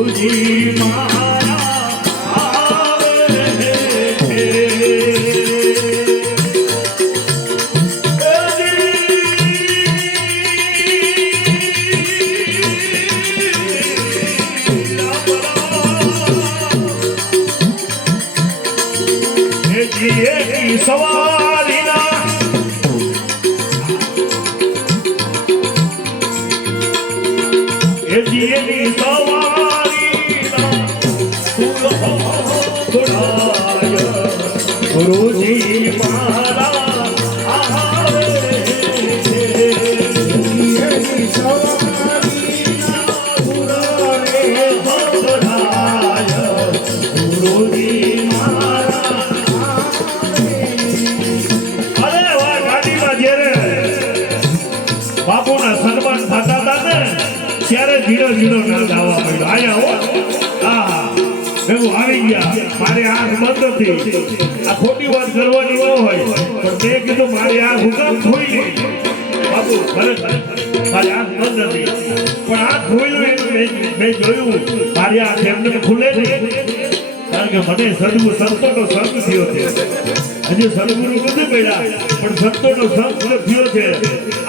ગુરુજી મારા આવે છે સવારીના એની સવારીના ગુરુજી મારા આવે છે એની સવારીના ગુરુજી બાપુના સન્માન થતા હતા ને ત્યારે ધીરો ધીરો નાદ આવવા મળ્યો. આયા હા એવું આવી ગયા. મારી આંખ બંધ હતી. આ ખોટી વાત કરવાની ન હોય પણ મેં કીધું મારી આંખ હુકમ ખોઈ બાપુ ખરેખર મારી આંખ બંધ હતી પણ આંખ ખોઈલું મેં જોયું મારી આંખ એમને ખુલે નહીં કારણ કે મને સદગુરુ સંતોનો સંગ થયો છે. હજી સદગુરુ નથી પડ્યા પણ સંતોનો સંગ થયો છે.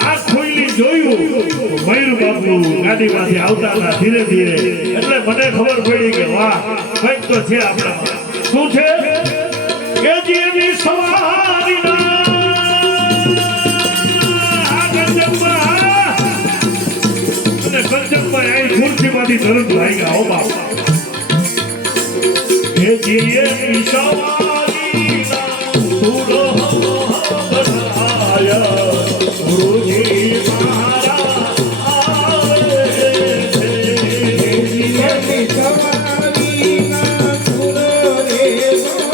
આ ખોઈલી જોયું મયુર બાપુ ગાડીમાંથી આવતા હતા ધીરે ધીરે એટલે મને ખબર પડી કે વાહ કંઈક તો છે આપણા. શું છે કે જેની સવારીના આ કંચકમાં અને કંચકમાં અહીં ખુરશીમાંથી તરત લાગ્યા હો બાપા. કે જેની સવારીના તુરો બનાયા ગુરુજી મારા આવે છે એની સવારીના તુરો રે બનાયા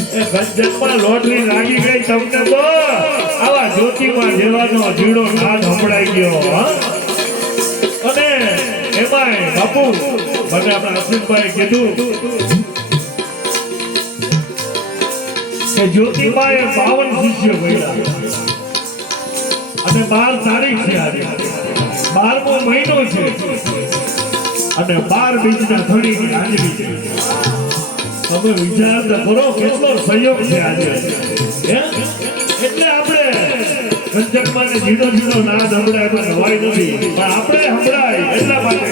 ગુરુજી ગંજનમાં લોટરી લાગી ગઈ તમને તો આવા જ્યોતિમાં જેવાનો જીડો નાદ સંભળાઈ ગયો. અને એમાંય બાપુ મને આપણા અશ્વિનભાઈ કીધું કે જ્યોતિમાં 52 શિષ્યો ગયા અને 12 તારીખ છે આજે 12મો મહિનો છે અને 12 બીજના ધણીની હાજરી છે. તમે વિચાર તો કરો કેટલો સંયોગ છે આજે. એટલે આપણે કંચકમાં જીડો જીડો નાદ સંભળાય તો નવાઈ નથી પણ આપણે સંભળાય એટલા માટે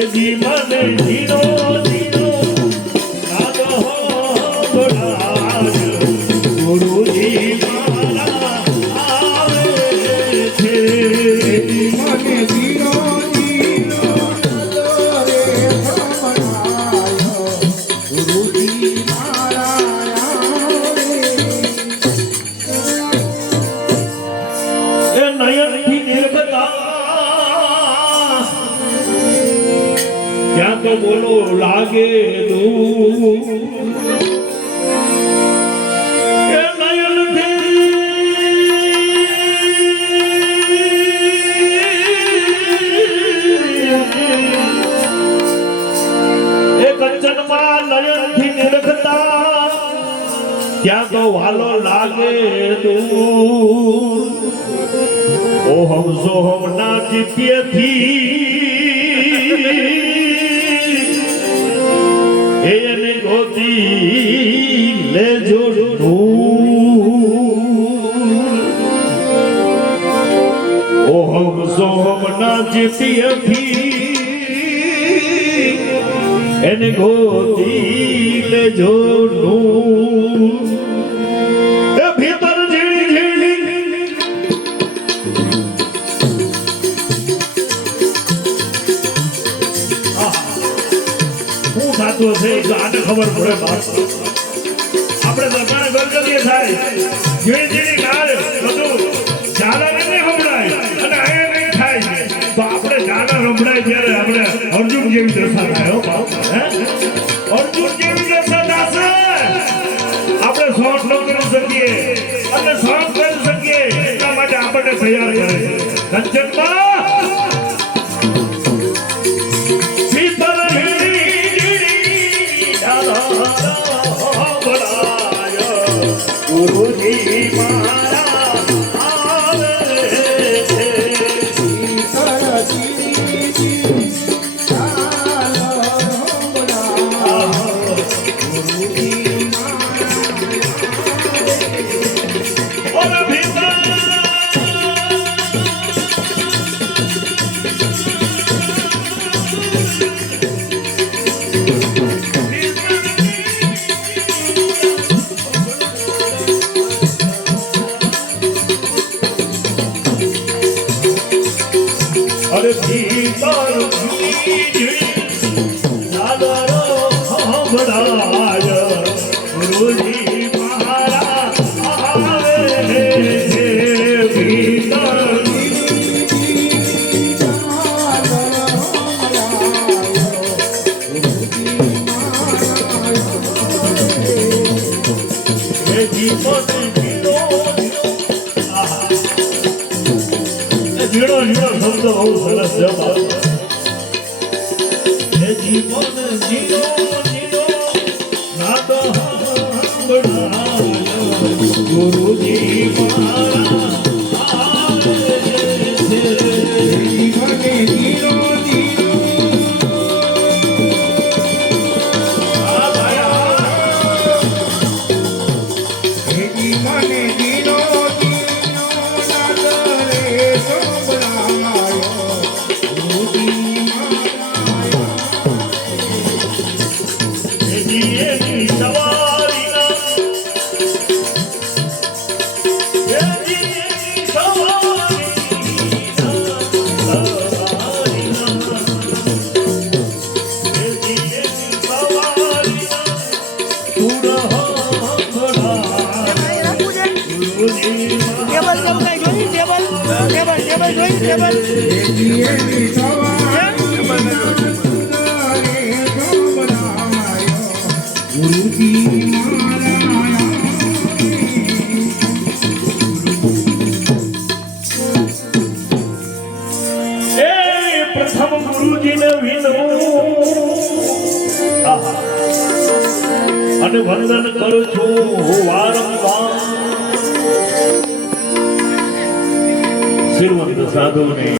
એ જીવને જીડો જીડો નાદ સંભળાય ગુરુજી મારા આવે છે જીવને જીડો બોલો લાગે દૂર એ નયન એ કંચનમાં નયનથી નિરખતા ત્યાં તો વાલો લાગે દૂર ઓહમ સોહમ ના ચિત્યથી એને ગોતી લેજો ઓહમ સોહમ ના ચિત્યથી એને ગોતી લેજો એ ભીતર ઝીણી ઝીણી હું થતું હશે આને ખબર પડે આપણે દરબાર ગરગરીએ થાય ઝીણી ઝીણી ગાળ બધું ઝાલાને નહીં સંભળાય અને અહીંયા નહીં થાય છે તો આપણે ઝાલા સંભળાય ત્યારે આપણે અર્જુન જેવી દશા થાય હો બાપ અર્જુન જેવી દશા થશે આપણે શોર્ટ ન કરી શકીએ અને શોર્ટ કરી શકીએ એટલા માટે આપણને તૈયાર કરે છે કંચનમાં અરે ભીતર દાદરો સાંભળાય ગુરુજી મારા આવે ભીતર જીડો જીડો શબ્દ બહુ સરસ જવાબ હે જીવન જીડો જીડો નાદ સાંભળાય ગુરુજી મારા આવે છે જીવન જીડો જીડો પ્રથમ ગુરુજીને વિનવું અને વંદન કરું છું વારંવાર શિરવંત સાધુને